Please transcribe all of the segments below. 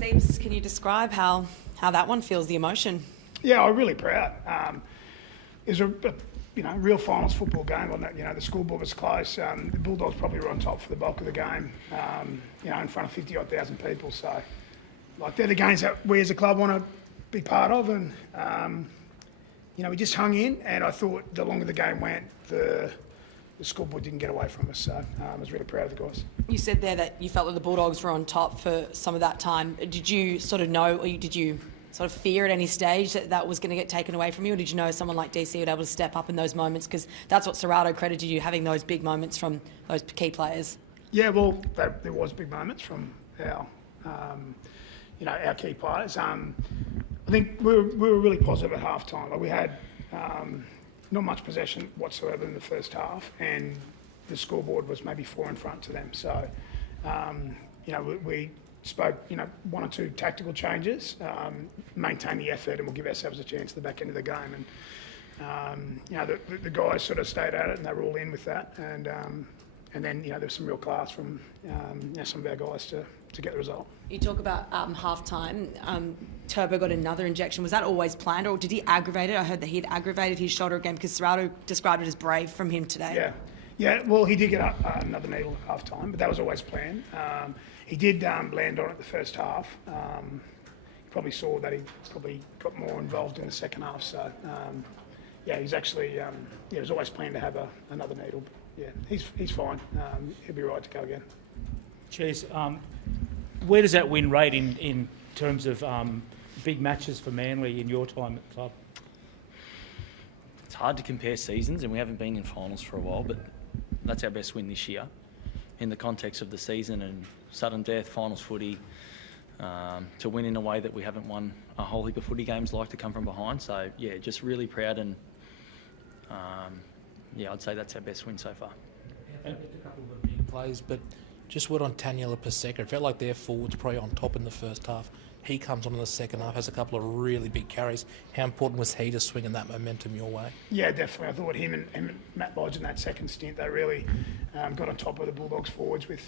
Seeps, can you describe how that one feels, the emotion? Yeah, I'm really proud. It was a real finals football game, wasn't it? The scoreboard was close. The Bulldogs probably were on top for the bulk of the game, in front of 50-odd thousand people. So, they're the games that we as a club want to be part of. And, we just hung in. And I thought the longer the game went, the scoreboard didn't get away from us. So I was really proud of the guys. You said there that you felt that the Bulldogs were on top for some of that time. Did you sort of know, or did you sort of fear at any stage that was going to get taken away from you, or did you know someone like DC would be able to step up in those moments? Because that's what Serrato credited you, having those big moments from those key players. Yeah, well, there was big moments from our key players. I think we were really positive at half time. We had not much possession whatsoever in the first half, and the scoreboard was maybe 4 in front to them. So, we spoke, one or two tactical changes, maintain the effort, and we'll give ourselves a chance at the back end of the game. And, the guys sort of stayed at it, and they were all in with that. And then, there was some real class from some of our guys to get the result. You talk about half-time. Turbo got another injection. Was that always planned, or did he aggravate it? I heard that he'd aggravated his shoulder again because Serrato described it as brave from him today. Yeah. Well, he did get another needle at half-time, but that was always planned. He did land on it the first half. You probably saw that he probably got more involved in the second half. So, he's actually, it was always planned to have another needle. But he's fine. He'll be right to go again. Cheers. Where does that win rate in terms of big matches for Manly in your time at the club? It's hard to compare seasons, and we haven't been in finals for a while, but that's our best win this year in the context of the season and sudden death, finals footy, to win in a way that we haven't won a whole heap of footy games like to come from behind. So, just really proud, and I'd say that's our best win so far. And a couple of big plays, but just word on Taniela Paseka. It felt like their forwards probably on top in the first half. He comes on in the second half, has a couple of really big carries. How important was he to swinging that momentum your way? Yeah, definitely. I thought him and Matt Lodge in that second stint, they really got on top of the Bulldogs forwards with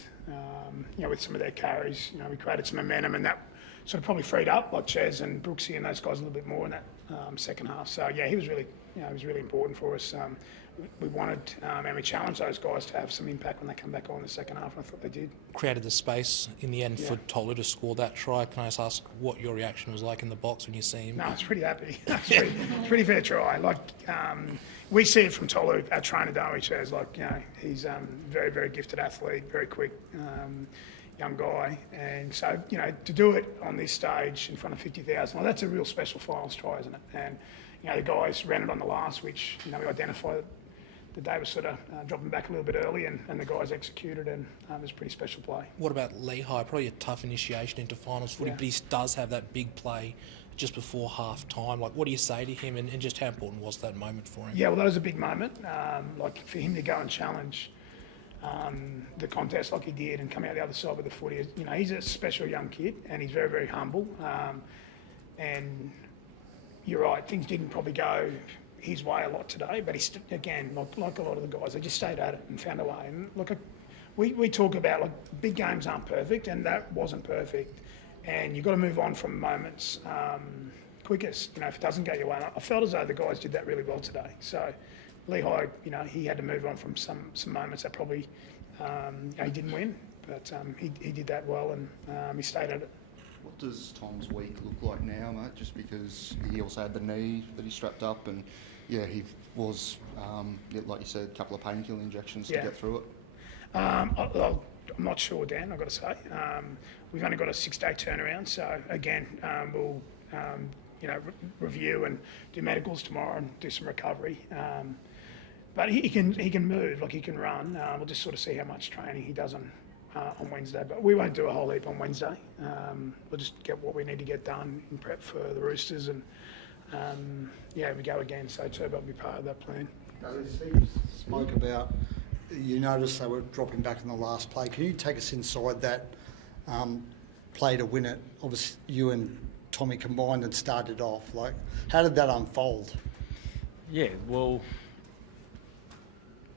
some of their carries. We created some momentum, and that sort of probably freed up like Ches and Brooksy and those guys a little bit more in that second half. So he was really, important for us. We wanted and we challenged those guys to have some impact when they come back on in the second half, and I thought they did. Created the space in the end for Tolu to score that try. Can I just ask what your reaction was like in the box when you see him? No, I was pretty happy. It's pretty fair try. We see it from Tolu, our trainer, don't we, Chaz? He's very, very gifted athlete, very quick young guy. And so, to do it on this stage in front of 50,000, that's a real special finals try, isn't it? And, the guys ran it on the last, which, we identified the day was sort of dropping back a little bit early, and the guys executed, and it was a pretty special play. What about Lehigh? Probably a tough initiation into finals footy, but he does have that big play just before half time. What do you say to him, and just how important was that moment for him? Yeah, well, that was a big moment. For him to go and challenge the contest like he did and come out the other side with the footy. He's a special young kid, and he's very, very humble. And you're right, things didn't probably go his way a lot today, but he's, again, like a lot of the guys, they just stayed at it and found a way. And look, we talk about big games aren't perfect, and that wasn't perfect. And you've got to move on from moments quickest, if it doesn't go your way. And I felt as though the guys did that really well today. So Lehigh, he had to move on from some moments that probably he didn't win, but he did that well, and he stayed at it. What does Tom's week look like now, mate? Just because he also had the knee that he strapped up, and he was, like you said, a couple of painkiller injections to get through it. I'm not sure, Dan, I've got to say. We've only got a 6-day turnaround, so again, we'll review and do medicals tomorrow and do some recovery. But he can move, he can run. We'll just sort of see how much training he does on Wednesday, but we won't do a whole heap on Wednesday. We'll just get what we need to get done in prep for the Roosters, and we go again. So Turbo will be part of that plan. Steve spoke about, you noticed they were dropping back in the last play. Can you take us inside that play to win it? Obviously, you and Tommy combined and started off. How did that unfold? Yeah, well,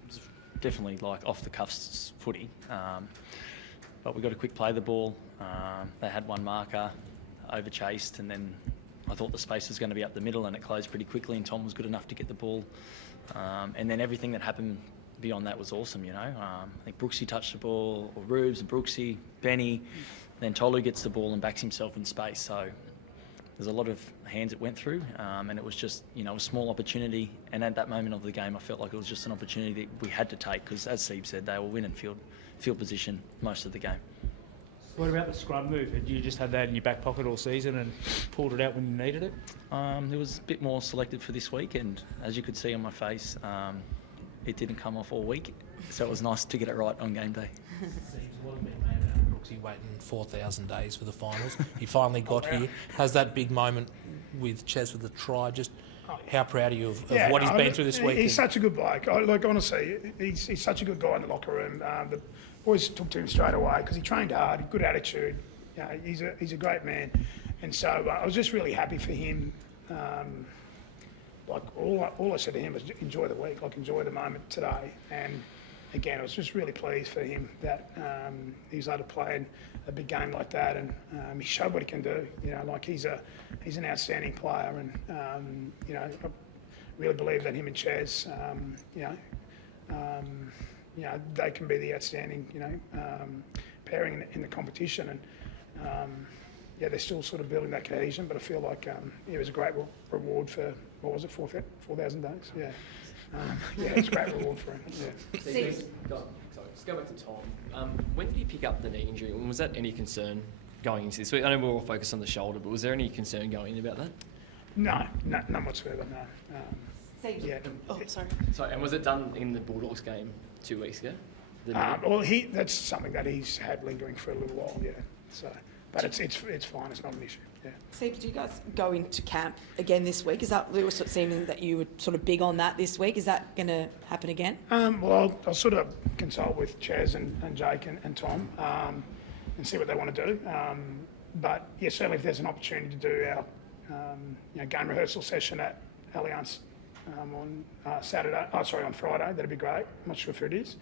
it's definitely off the cuffs footy. but we got a quick play of the ball. They had one marker, over chased, and then I thought the space was going to be up the middle, and it closed pretty quickly, and Tom was good enough to get the ball. And then everything that happened beyond that was awesome, you know. I think Brooksy touched the ball, or Rubes and Brooksy, Benny, then Tolu gets the ball and backs himself in space. So there's a lot of hands it went through, and it was just, you know, a small opportunity. And at that moment of the game, I felt like it was just an opportunity that we had to take, because as Steve said, they were winning field position most of the game. What about the scrum move? Did you just have that in your back pocket all season and pulled it out when you needed it? It was a bit more selected for this week, and as you could see on my face, it didn't come off all week, so it was nice to get it right on game day. Seems a lot of men made about Brooksy waiting 4,000 days for the finals. He finally got here. Has that big moment with Ches with the try. Just how proud are you of what he's been through this week? He's such a good bloke. Honestly, he's such a good guy in the locker room. The boys took to him straight away because he trained hard, good attitude. You know, he's a great man. And so I was just really happy for him. All I said to him was enjoy the week, enjoy the moment today. And again, I was just really pleased for him that he was able to play in a big game like that, and he showed what he can do. You know, he's an outstanding player, and you know, I really believe that him and Chaz, they can be the outstanding, pairing in the competition. And they're still sort of building that cohesion, but I feel like it was a great reward for, what was it, 4,000 days? Yeah. It's a great reward for him. Yeah. Steve, let's go back to Tom. When did he pick up the knee injury, and was that any concern going into this week? I know we're all focused on the shoulder, but was there any concern going in about that? No, none whatsoever, no. Steve, Yeah. oh, sorry. Sorry, and was it done in the Bulldogs game 2 weeks ago? The knee? That's something that he's had lingering for a little while, yeah. So, but it's fine, it's not an issue, yeah. Steve, do you guys go into camp again this week? Is that, it was sort of seeming that you were sort of big on that this week. Is that going to happen again? Well, I'll sort of consult with Chaz and Jake and Tom and see what they want to do. But yeah, certainly if there's an opportunity to do our game rehearsal session at Allianz on Friday, that'd be great. I'm not sure if it is.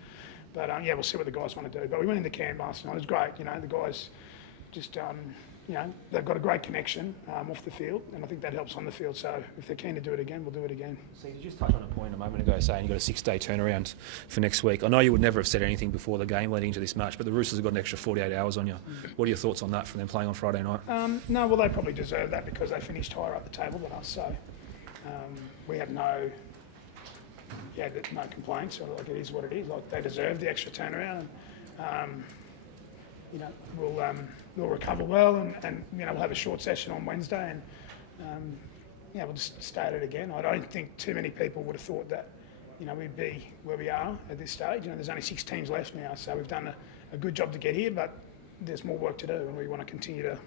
But we'll see what the guys want to do. But we went into camp last night. It was great. You know, the guys just, they've got a great connection off the field, and I think that helps on the field. So if they're keen to do it again, we'll do it again. So you just touched on a point a moment ago saying you've got a 6-day turnaround for next week. I know you would never have said anything before the game leading into this match, but the Roosters have got an extra 48 hours on you. What are your thoughts on that from them playing on Friday night? No, well, they probably deserve that because they finished higher up the table than us. So we have no complaints. Or it is what it is. They deserve the extra turnaround. We'll recover well, and we'll have a short session on Wednesday, and we'll just start it again. I don't think too many people would have thought that we'd be where we are at this stage. There's only 6 teams left now, so we've done a good job to get here, but there's more work to do, and we want to continue to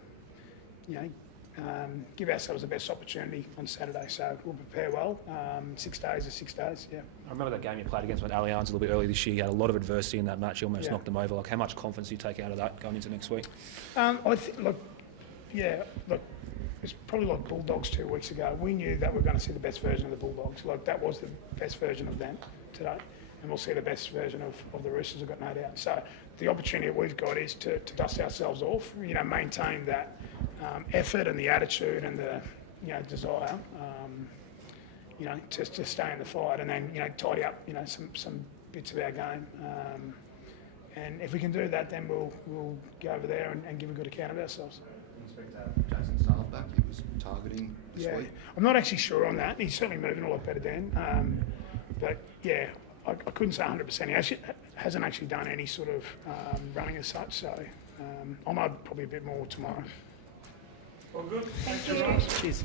give ourselves the best opportunity on Saturday. So we'll prepare well. 6 days is 6 days, yeah. I remember that game you played against Allianz a little bit earlier this year. You had a lot of adversity in that match. You almost knocked them over. How much confidence do you take out of that going into next week? It's probably like Bulldogs 2 weeks ago. We knew that we were going to see the best version of the Bulldogs. That was the best version of them today, and we'll see the best version of the Roosters, I've got no doubt. So the opportunity that we've got is to dust ourselves off, maintain that effort and the attitude and the desire, to stay in the fight, and then tidy up some bits of our game. And if we can do that, then we'll go over there and give a good account of ourselves. Jason Starr back, he was targeting this week. I'm not actually sure on that. He's certainly moving a lot better, Dan. But yeah, I couldn't say 100%. He hasn't actually done any sort of running as such, so I'll know probably a bit more tomorrow. All good. Thank you. Cheers.